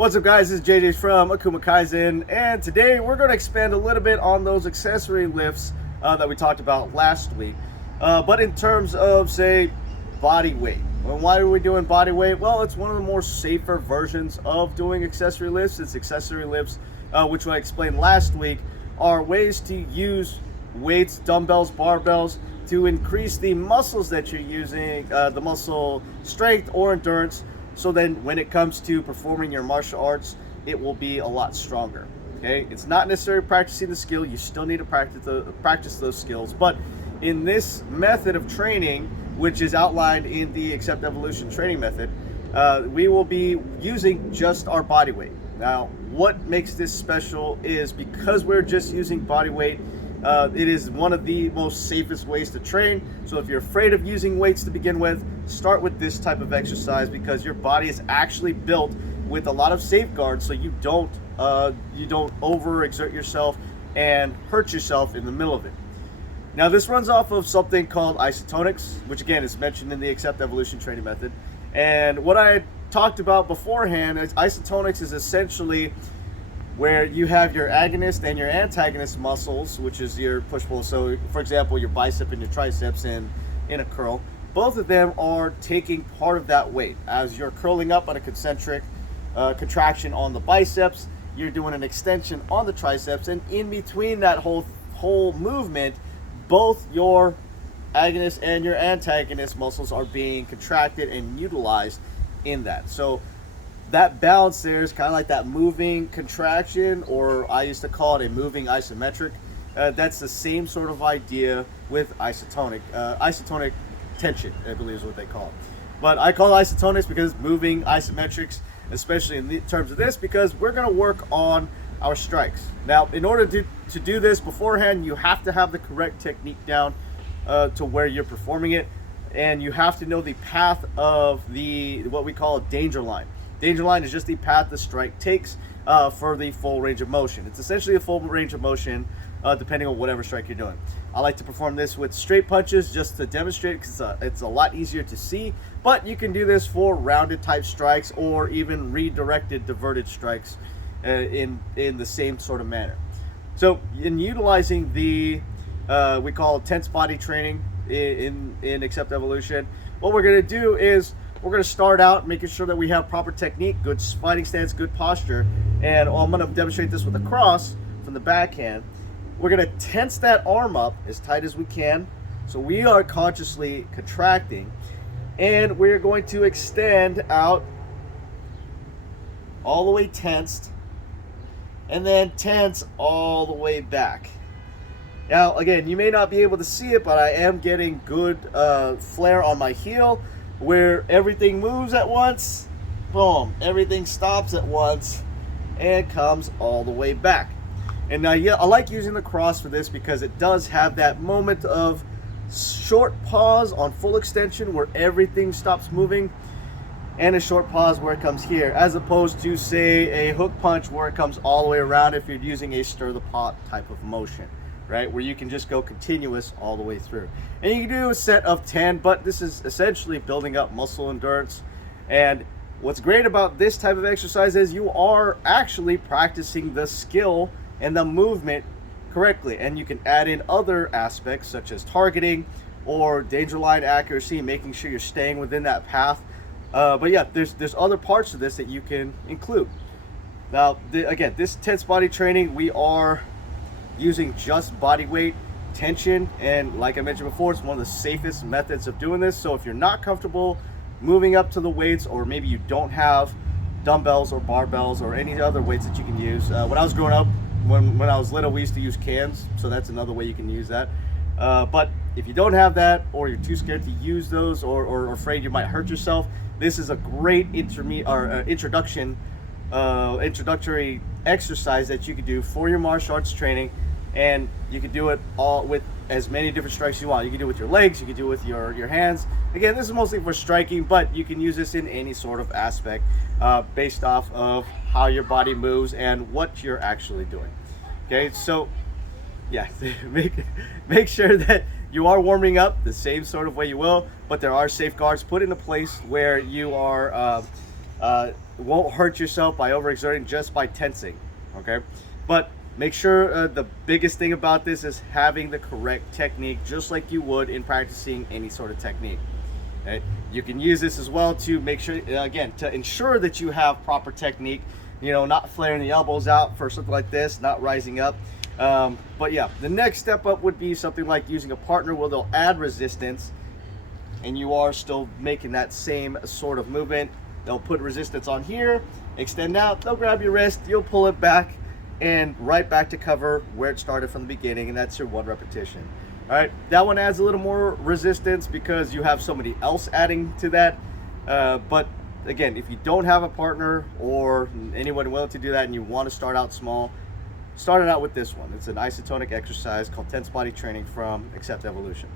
What's up, guys? This is JJ from Akuma Kaizen, and today we're going to expand a little bit on those accessory lifts that we talked about last week. But in terms of, say, body weight. Well, why are we doing body weight? Well, it's one of the more safer versions of doing accessory lifts. It's accessory lifts, which I explained last week, are ways to use weights, dumbbells, barbells, to increase the muscles that you're using, the muscle strength or endurance, so then when it comes to performing your martial arts, it will be a lot stronger. Okay, it's not necessarily practicing the skill. You still need to practice those skills. But in this method of training, which is outlined in the AKSEPT Evolution training method, we will be using just our body weight. Now, what makes this special is because we're just using body weight, it is one of the most safest ways to train. So if you're afraid of using weights to begin with, start with this type of exercise, because your body is actually built with a lot of safeguards, so you don't overexert yourself and hurt yourself in the middle of it. Now, this runs off of something called Isotonix, which again is mentioned in the AKSEPT Evolution training method. And what I talked about beforehand is Isotonix is essentially where you have your agonist and your antagonist muscles, which is your push-pull. So, for example, your bicep and your triceps in a curl, both of them are taking part of that weight. As you're curling up on a concentric contraction on the biceps, you're doing an extension on the triceps, and in between that whole movement, both your agonist and your antagonist muscles are being contracted and utilized in that. So that balance there is kind of like that moving contraction, or I used to call it a moving isometric. That's the same sort of idea with isotonic tension, I believe is what they call it. But I call it isotonics because moving isometrics, especially in terms of this, because we're going to work on our strikes. Now, in order to do this beforehand, you have to have the correct technique down to where you're performing it, and you have to know the path of what we call a danger line. Danger line is just the path the strike takes for the full range of motion. It's essentially a full range of motion depending on whatever strike you're doing. I like to perform this with straight punches just to demonstrate, because it's a lot easier to see, but you can do this for rounded type strikes or even redirected diverted strikes in the same sort of manner. So in utilizing the we call tense body training in AKSEPT Evolution, what we're going to do is we're going to start out making sure that we have proper technique, good fighting stance, good posture. And I'm going to demonstrate this with a cross from the backhand. We're going to tense that arm up as tight as we can, so we are consciously contracting, and we're going to extend out all the way tensed, and then tense all the way back. Now, again, you may not be able to see it, but I am getting good flare on my heel, where everything moves at once, boom, everything stops at once and comes all the way back. And now, yeah, I like using the cross for this because it does have that moment of short pause on full extension where everything stops moving, and a short pause where it comes here, as opposed to, say, a hook punch where it comes all the way around if you're using a stir the pot type of motion, right, where you can just go continuous all the way through. And you can do a set of 10, but this is essentially building up muscle endurance. And what's great about this type of exercise is you are actually practicing the skill and the movement correctly, and you can add in other aspects such as targeting or danger line accuracy, making sure you're staying within that path. But yeah, there's other parts of this that you can include. Now, again, this tense body training, we are using just body weight tension, and like I mentioned before, it's one of the safest methods of doing this. So if you're not comfortable moving up to the weights, or maybe you don't have dumbbells or barbells or any other weights that you can use, when I was growing up, when I was little, we used to use cans, so that's another way you can use that. But if you don't have that, or you're too scared to use those, or afraid you might hurt yourself, this is a great introductory exercise that you can do for your martial arts training. And you can do it all with as many different strikes you want. You can do it with your legs, you can do it with your hands. Again, this is mostly for striking, but you can use this in any sort of aspect based off of how your body moves and what you're actually doing. Okay, so yeah, make sure that you are warming up the same sort of way you will, but there are safeguards put into place where you are It won't hurt yourself by overexerting, just by tensing, okay? But make sure the biggest thing about this is having the correct technique, just like you would in practicing any sort of technique. Right? You can use this as well to make sure, again, to ensure that you have proper technique, you know, not flaring the elbows out for something like this, not rising up. But yeah, the next step up would be something like using a partner where they'll add resistance and you are still making that same sort of movement. They'll put resistance on here, extend out, they'll grab your wrist, you'll pull it back and right back to cover where it started from the beginning, and that's your 1 repetition. All right, that one adds a little more resistance because you have somebody else adding to that. But again, if you don't have a partner or anyone willing to do that and you want to start out small, start it out with this one. It's an isotonic exercise called Tense Body Training from AKSEPT Evolution.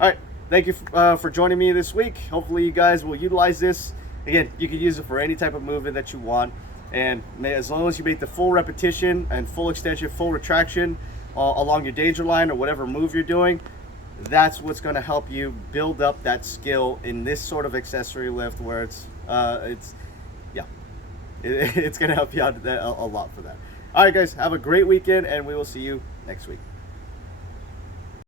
All right, thank you for joining me this week. Hopefully you guys will utilize this. Again, you can use it for any type of movement that you want. And as long as you make the full repetition and full extension, full retraction along your danger line or whatever move you're doing, that's what's going to help you build up that skill in this sort of accessory lift where it's going to help you out a lot for that. All right, guys, have a great weekend, and we will see you next week.